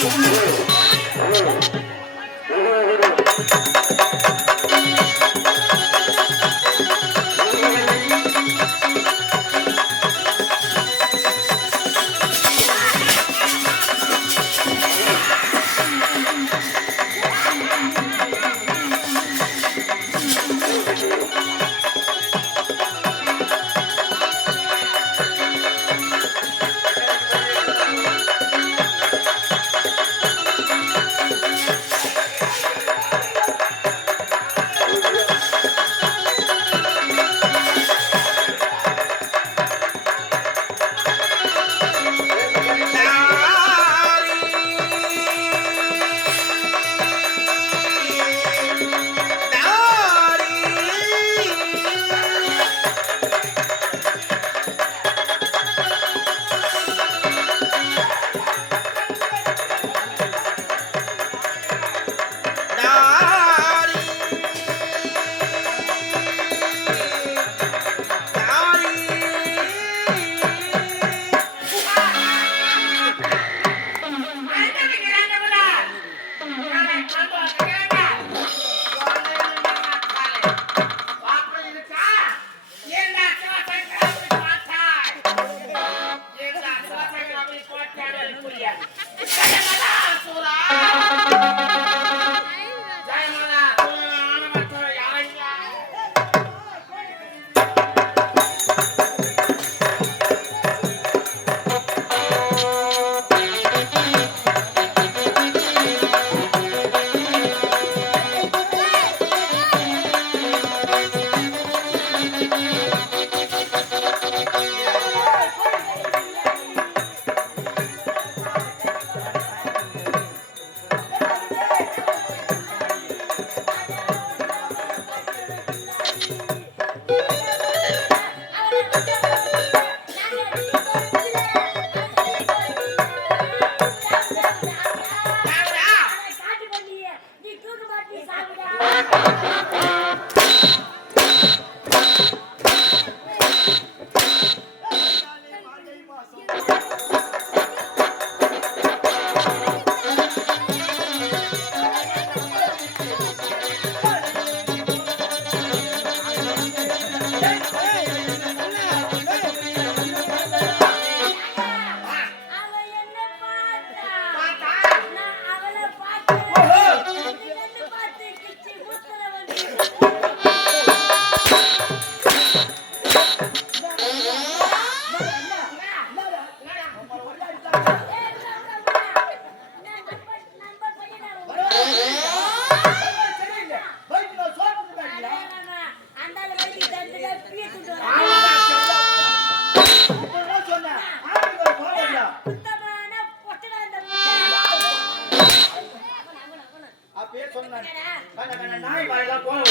Música அப்பயே சொன்னான் போன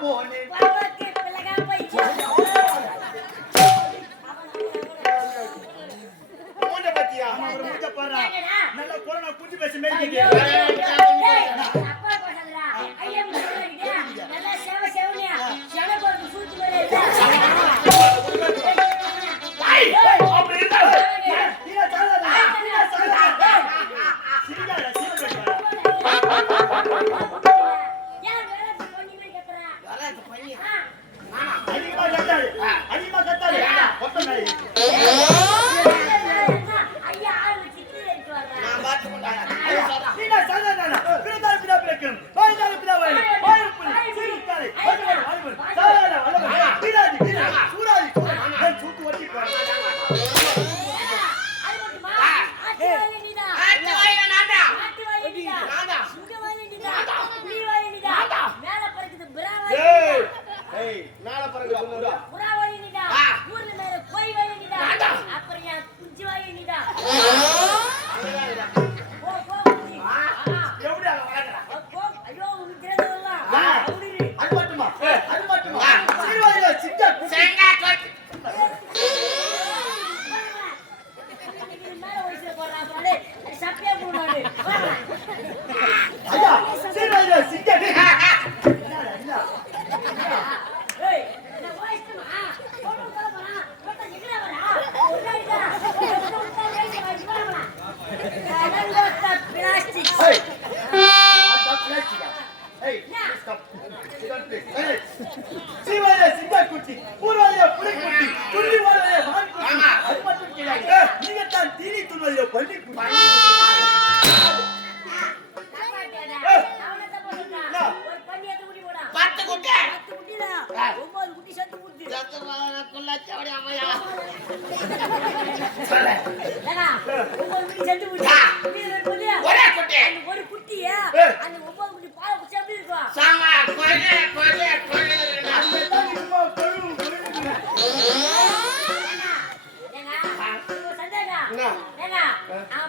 போனேன். மூஞ்ச பத்தியா? நல்லா கொரோனா குஞ்சு பேச மேலே cantina y tú no dio cuenta.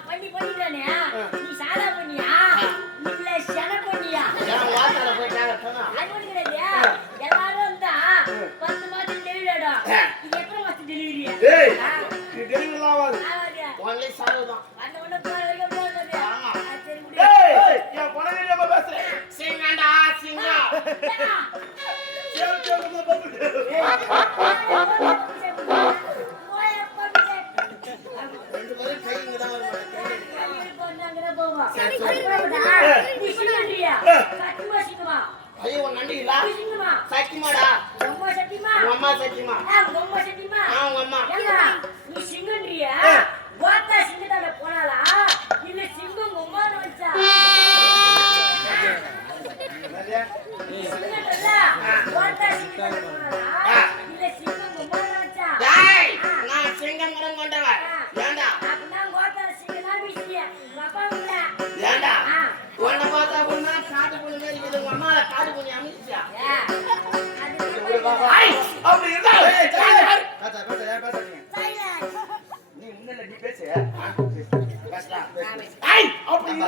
பண்ணி பண்ணிட்டானே நீ சாதா பண்ணியா? இல்ல சென பண்ணியா? வாசல போயிட்டாங்க அது ஒண்ணு கிடையாது எல்லாரும் வந்தா டெலிவரி தான் வந்த உடனே நான் சிங்கம் மரம் கொண்டவன். ஏண்டா? ஏண்டா? உன்னை பார்த்தா ஒன்னா காட்டு புண்ணு மாதிரி இருக்குது. உங்க அம்மாவை நீ. முன்னில நீ பேசு. அப்படி இருந்தா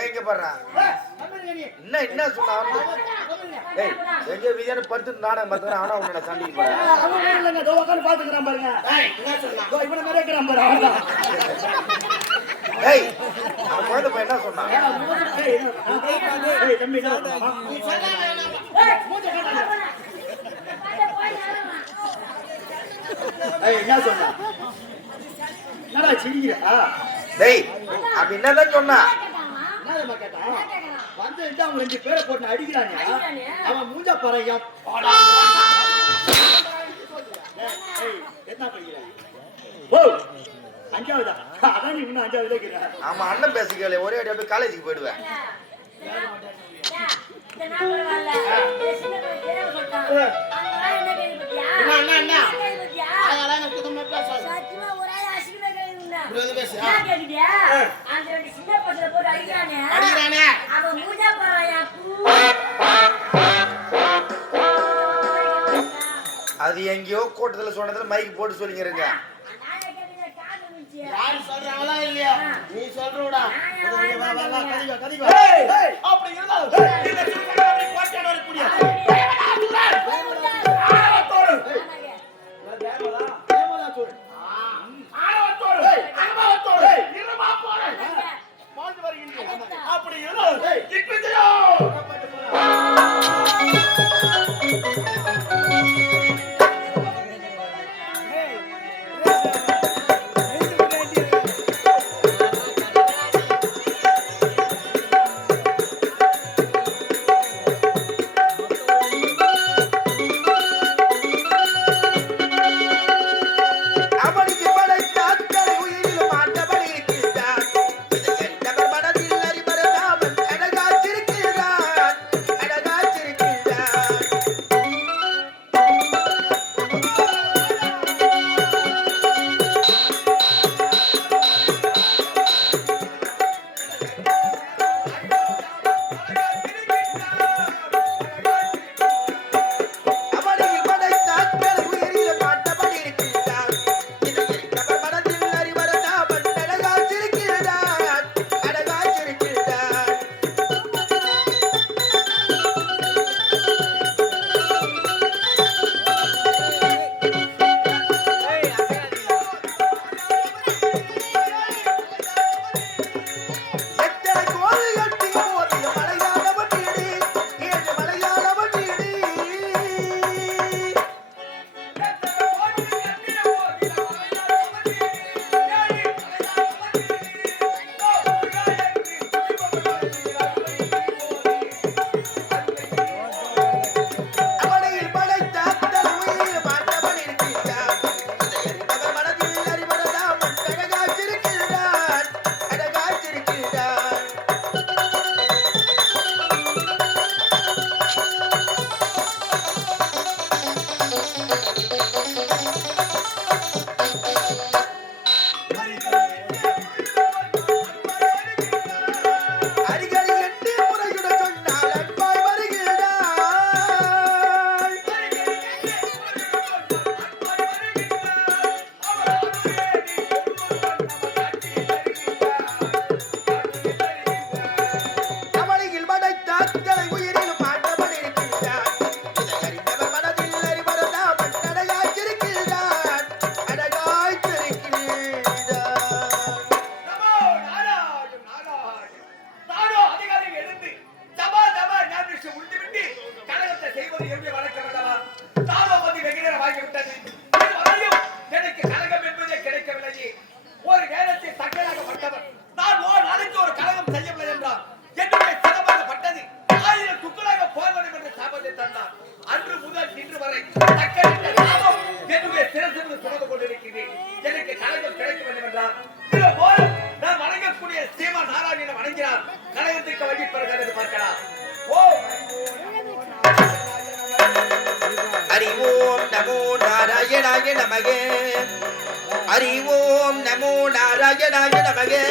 எங்க போடுறான் என்ன என்ன சொன்னான் ஆனா உன்னோட சண்டைக்கு போறேன். என்ன சொன்னா? ஏய் என்ன சொன்ன என்னடா சிரிக்கிறா டேய் அப்படி என்னதான் சொன்னா வந்துட்டு அவங்க ரெண்டு பேரை போட்டு அடிக்கிறாங்க அவன் மூஞ்சா பறையான் என்ன படிக்கிறான் ஓ அஞ்சாவதா அதான் நீ இன்னும் அஞ்சாவது அண்ணன் பேசிக்கல ஒரே அடி அப்படியே போயிடுவேன் என்ன என்ன இப்ப அது எங்கேயோ கூட்டத்துல சொன்னதுல மைக் போட்டு சொல்லிங்கிறங்க அப்படி இருந்தாலும் நாராயணாய நமகே. ஹரி ஓம் நமோ நாராயணாய நமகே.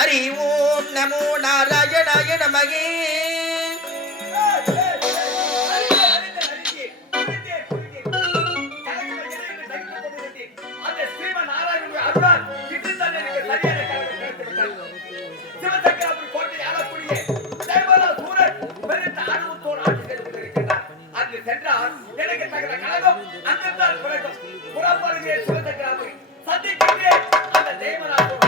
ஹரி ஓம் நமோ நாராயணாய நமகே. எனக்கு தகுந்த கழகம் அங்கத்தான் பிறக்கும் புறப்படுகிற சுகந்த கிராமம். சந்திக்கின்றேன் அந்த தேவராஜோட.